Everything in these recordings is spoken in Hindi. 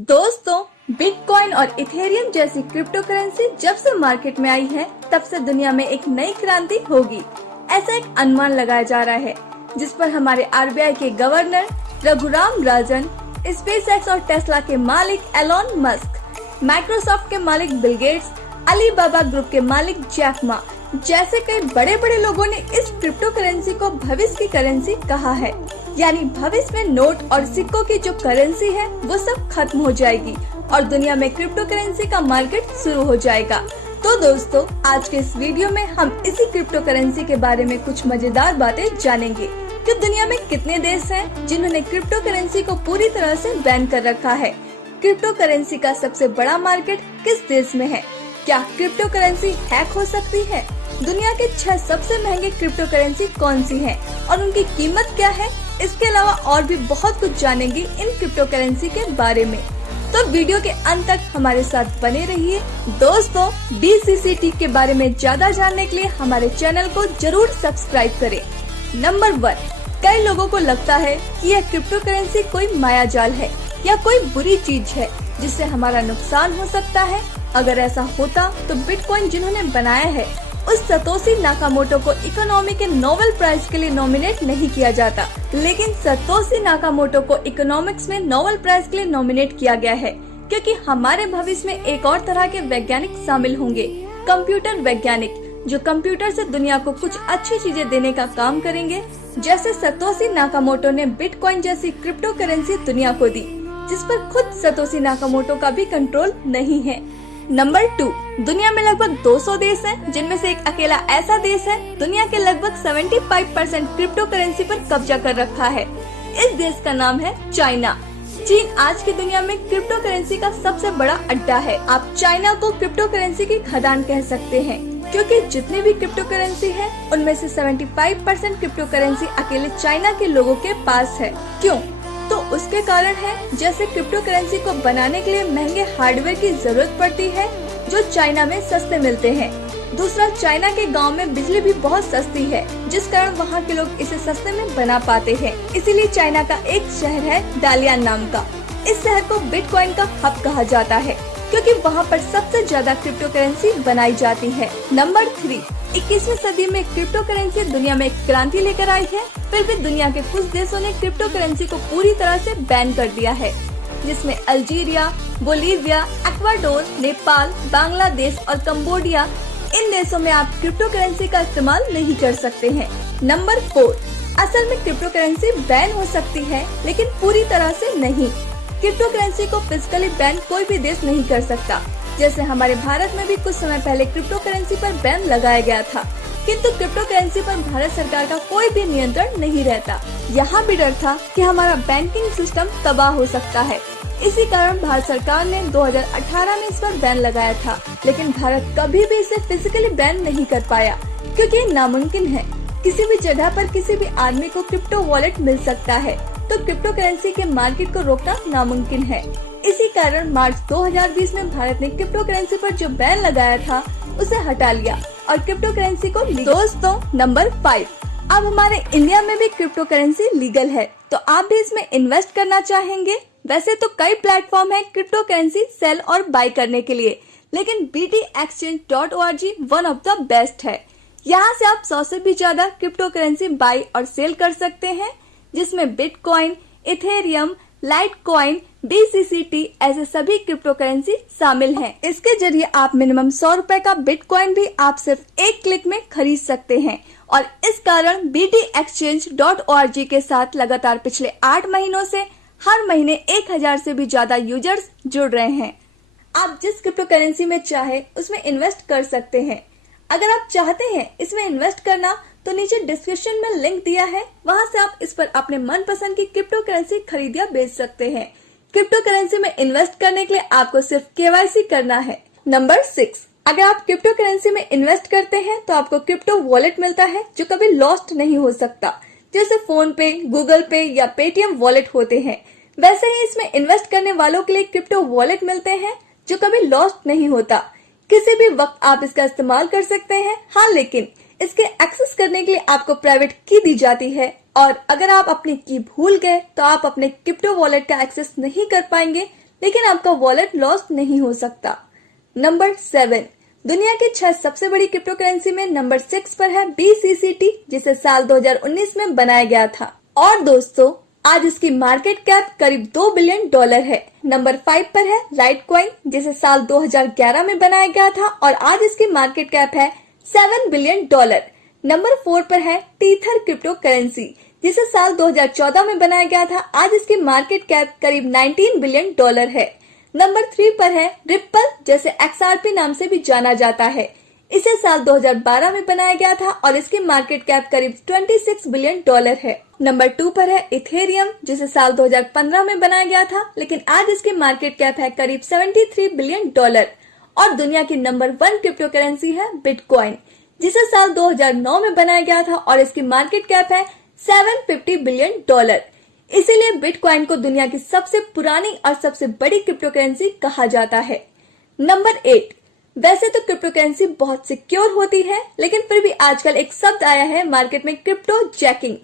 दोस्तों, बिटकॉइन और इथेरियम जैसी क्रिप्टो करेंसी जब से मार्केट में आई है तब से दुनिया में एक नई क्रांति होगी, ऐसा एक अनुमान लगाया जा रहा है, जिस पर हमारे आरबीआई के गवर्नर रघुराम राजन, स्पेसएक्स और टेस्ला के मालिक एलोन मस्क, माइक्रोसॉफ्ट के मालिक बिल गेट्स, अलीबाबा ग्रुप के मालिक जैक मा जैसे कई बड़े बड़े लोगों ने इस क्रिप्टो करेंसी को भविष्य की करेंसी कहा है। यानी भविष्य में नोट और सिक्कों की जो करेंसी है वो सब खत्म हो जाएगी और दुनिया में क्रिप्टो करेंसी का मार्केट शुरू हो जाएगा। तो दोस्तों, आज के इस वीडियो में हम इसी क्रिप्टो करेंसी के बारे में कुछ मजेदार बातें जानेंगे कि दुनिया में कितने देश हैं जिन्होंने क्रिप्टो करेंसी को पूरी तरह से बैन कर रखा है। क्रिप्टो करेंसी का सबसे बड़ा मार्केट किस देश में है? क्या क्रिप्टो करेंसी हैक हो सकती है? दुनिया के 6 सबसे महंगे क्रिप्टो करेंसी कौन सी हैं और उनकी कीमत क्या है? इसके अलावा और भी बहुत कुछ जानेंगे इन क्रिप्टो करेंसी के बारे में, तो वीडियो के अंत तक हमारे साथ बने रहिए। दोस्तों, BCCT के बारे में ज्यादा जानने के लिए हमारे चैनल को जरूर सब्सक्राइब करें। नंबर 1, कई लोगों को लगता है कि यह क्रिप्टो करेंसी कोई माया जाल है या कोई बुरी चीज है जिससे हमारा नुकसान हो सकता है। अगर ऐसा होता तो बिटकॉइन जिन्होंने बनाया है उस सतोशी नाकामोटो को इकोनॉमी के नोबेल प्राइज के लिए नॉमिनेट नहीं किया जाता, लेकिन सतोशी नाकामोटो को इकोनॉमिक्स में नोबेल प्राइज के लिए नॉमिनेट किया गया है क्योंकि हमारे भविष्य में एक और तरह के वैज्ञानिक शामिल होंगे, कंप्यूटर वैज्ञानिक, जो कंप्यूटर से दुनिया को कुछ अच्छी चीजें देने का काम करेंगे। जैसे सतोशी नाकामोटो ने बिटकॉइन जैसी क्रिप्टो करेंसी दुनिया को दी, जिस पर खुद सतोशी नाकामोटो का भी कंट्रोल नहीं है। नंबर 2, दुनिया में लगभग 200 देश हैं, जिनमें से एक अकेला ऐसा देश है दुनिया के लगभग 75% क्रिप्टो करेंसी पर कब्जा कर रखा है। इस देश का नाम है चाइना। चीन आज की दुनिया में क्रिप्टो करेंसी का सबसे बड़ा अड्डा है। आप चाइना को क्रिप्टो करेंसी की खदान कह सकते हैं क्योंकि जितनी भी क्रिप्टो करेंसी है उनमें से 75% क्रिप्टो करेंसी अकेले चाइना के लोगों के पास है। क्यों? तो उसके कारण है, जैसे क्रिप्टो करेंसी को बनाने के लिए महंगे हार्डवेयर की जरूरत पड़ती है जो चाइना में सस्ते मिलते हैं। दूसरा, चाइना के गांव में बिजली भी बहुत सस्ती है, जिस कारण वहां के लोग इसे सस्ते में बना पाते हैं। इसीलिए चाइना का एक शहर है डालियन नाम का। इस शहर को बिटकॉइन का हब कहा जाता है क्योंकि वहां पर सबसे ज्यादा क्रिप्टो करेंसी बनाई जाती है। नंबर 3, 21वीं सदी में क्रिप्टो करेंसी दुनिया में एक क्रांति लेकर आई है, फिर भी दुनिया के कुछ देशों ने क्रिप्टो करेंसी को पूरी तरह से बैन कर दिया है, जिसमें Algeria, Bolivia, Ecuador, Nepal, Bangladesh और कंबोडिया। इन देशों में आप क्रिप्टो करेंसी का इस्तेमाल नहीं कर सकते हैं। नंबर 4, असल में क्रिप्टो करेंसी बैन हो सकती है लेकिन पूरी तरह से नहीं। क्रिप्टो करेंसी को फिजिकली बैन कोई भी देश नहीं कर सकता। जैसे हमारे भारत में भी कुछ समय पहले क्रिप्टो करेंसी पर बैन लगाया गया था, किंतु क्रिप्टो करेंसी पर भारत सरकार का कोई भी नियंत्रण नहीं रहता। यहाँ भी डर था कि हमारा बैंकिंग सिस्टम तबाह हो सकता है। इसी कारण भारत सरकार ने 2018 में इस पर बैन लगाया था, लेकिन भारत कभी भी इसे फिजिकली बैन नहीं कर पाया क्योंकि ये नामुमकिन है। किसी भी जगह पर किसी भी आदमी को क्रिप्टो वॉलेट मिल सकता है, तो क्रिप्टो करेंसी के मार्केट को रोकना नामुमकिन है। इसी कारण मार्च 2020 में भारत ने क्रिप्टो करेंसी पर जो बैन लगाया था उसे हटा लिया और क्रिप्टो करेंसी को दोस्तों, नंबर 5, अब हमारे इंडिया में भी क्रिप्टो करेंसी लीगल है, तो आप भी इसमें इन्वेस्ट करना चाहेंगे? वैसे तो कई प्लेटफॉर्म है क्रिप्टो करेंसी सेल और बाय करने के लिए, लेकिन BTExchange.org one of the best है। यहाँ से आप 100 से भी ज्यादा क्रिप्टो करेंसी बाय और सेल कर सकते हैं, जिसमें बिटकॉइन, इथेरियम, लाइटकॉइन, BCCT ऐसे सभी क्रिप्टो करेंसी शामिल हैं। इसके जरिए आप मिनिमम 100 रुपए का बिटकॉइन भी आप सिर्फ एक क्लिक में खरीद सकते हैं और इस कारण BTExchange.org के साथ लगातार पिछले 8 महीनों से हर महीने 1000 से भी ज्यादा यूजर्स जुड़ रहे हैं। आप जिस क्रिप्टो करेंसी में चाहे उसमें इन्वेस्ट कर सकते हैं। अगर आप चाहते हैं इसमें इन्वेस्ट करना तो नीचे डिस्क्रिप्शन में लिंक दिया है, वहां से आप इस पर अपने मनपसंद की क्रिप्टो करेंसी खरीद या बेच सकते हैं। क्रिप्टो करेंसी में इन्वेस्ट करने के लिए आपको सिर्फ KYC करना है। नंबर 6, अगर आप क्रिप्टो करेंसी में इन्वेस्ट करते हैं तो आपको क्रिप्टो वॉलेट मिलता है जो कभी लॉस्ट नहीं हो सकता, जैसे फोन पे, गूगल पे या पेटीएम वॉलेट होते हैं। वैसे ही इसमें इन्वेस्ट करने वालों के लिए क्रिप्टो वॉलेट मिलते हैं जो कभी लॉस्ट नहीं होता। किसी भी वक्त आप इसका इस्तेमाल कर सकते हैं। हाँ, लेकिन इसके एक्सेस करने के लिए आपको प्राइवेट की दी जाती है और अगर आप अपनी की भूल गए तो आप अपने क्रिप्टो वॉलेट का एक्सेस नहीं कर पाएंगे, लेकिन आपका वॉलेट लॉस नहीं हो सकता। नंबर 7, दुनिया की 6 सबसे बड़ी क्रिप्टो करेंसी में नंबर 6 पर है BCCT, जिसे साल 2019 में बनाया गया था। और दोस्तों, आज इसकी मार्केट कैप करीब $2 बिलियन है। नंबर 5 पर है लाइटकॉइन, जिसे साल 2011 में बनाया गया था और आज इसकी मार्केट कैप है $7 बिलियन। नंबर 4 पर है टीथर क्रिप्टो करेंसी, जिसे साल 2014 में बनाया गया था। आज इसकी मार्केट कैप करीब $19 बिलियन है। नंबर 3 पर है रिप्पल, जैसे XRP नाम से भी जाना जाता है। इसे साल 2012 में बनाया गया था और इसकी मार्केट कैप करीब $26 बिलियन है। नंबर 2 पर है इथेरियम, जिसे साल 2015 में बनाया गया था, लेकिन आज इसकी मार्केट कैप है करीब $73 बिलियन। और दुनिया की नंबर 1 क्रिप्टो करेंसी है बिटकॉइन, जिसे साल 2009 में बनाया गया था और इसकी मार्केट कैप है $750 बिलियन। इसीलिए बिटकॉइन को दुनिया की सबसे पुरानी और सबसे बड़ी क्रिप्टो करेंसी कहा जाता है। नंबर 8, वैसे तो क्रिप्टो करेंसी बहुत सिक्योर होती है, लेकिन फिर भी आजकल एक शब्द आया है मार्केट में, क्रिप्टो जैकिंग।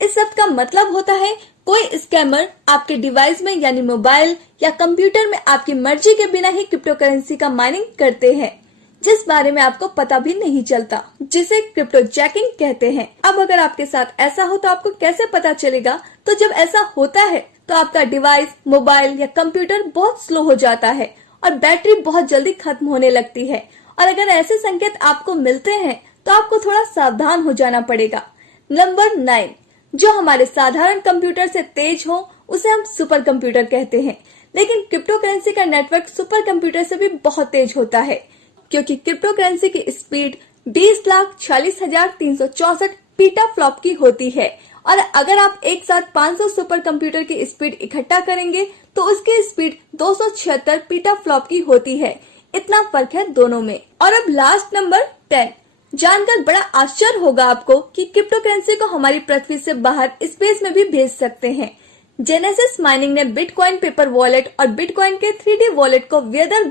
इस शब्द का मतलब होता है कोई स्कैमर आपके डिवाइस में यानी मोबाइल या कंप्यूटर में आपकी मर्जी के बिना ही क्रिप्टो करेंसी का माइनिंग करते हैं, जिस बारे में आपको पता भी नहीं चलता, जिसे क्रिप्टो जैकिंग कहते हैं। अब अगर आपके साथ ऐसा हो तो आपको कैसे पता चलेगा? तो जब ऐसा होता है तो आपका डिवाइस, मोबाइल या कंप्यूटर बहुत स्लो हो जाता है और बैटरी बहुत जल्दी खत्म होने लगती है। और अगर ऐसे संकेत आपको मिलते हैं तो आपको थोड़ा सावधान हो जाना पड़ेगा। नंबर 9, जो हमारे साधारण कंप्यूटर से तेज हो उसे हम सुपर कंप्यूटर कहते हैं, लेकिन क्रिप्टो करेंसी का नेटवर्क सुपर कंप्यूटर से भी बहुत तेज होता है, क्योंकि क्रिप्टो करेंसी की स्पीड 20,46,364 पीटाफ्लॉप की होती है। और अगर आप एक साथ 500 सुपर कंप्यूटर की स्पीड इकट्ठा करेंगे तो उसकी स्पीड 276 पीटाफ्लॉप की होती है। इतना फर्क है दोनों में। और अब लास्ट नंबर 10, जानकर बड़ा आश्चर्य होगा आपको कि क्रिप्टो करेंसी को हमारी पृथ्वी से बाहर स्पेस में भी भेज सकते हैं। जेनेसिस माइनिंग ने बिटकॉइन पेपर वॉलेट और बिटकॉइन के 3D वॉलेट को वेदर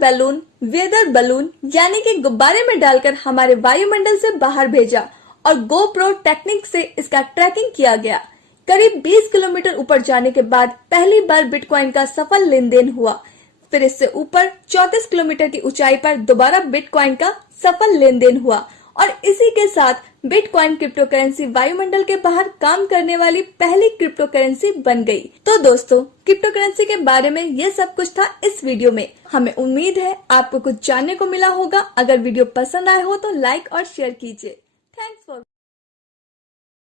बलून यानी कि गुब्बारे में डालकर हमारे वायुमंडल से बाहर भेजा और GoPro टेक्निक से इसका ट्रैकिंग किया गया। करीब 20 किलोमीटर ऊपर जाने के बाद पहली बार बिटकॉइन का सफल लेन देन हुआ। फिर इससे ऊपर 34 किलोमीटर की ऊंचाई पर दोबारा बिटकॉइन का सफल लेन देन हुआ और इसी के साथ बिटकॉइन क्रिप्टो करेंसी वायुमंडल के बाहर काम करने वाली पहली क्रिप्टो करेंसी बन गई। तो दोस्तों, क्रिप्टो करेंसी के बारे में ये सब कुछ था इस वीडियो में। हमें उम्मीद है आपको कुछ जानने को मिला होगा। अगर वीडियो पसंद आया हो तो लाइक और शेयर कीजिए। Thanks for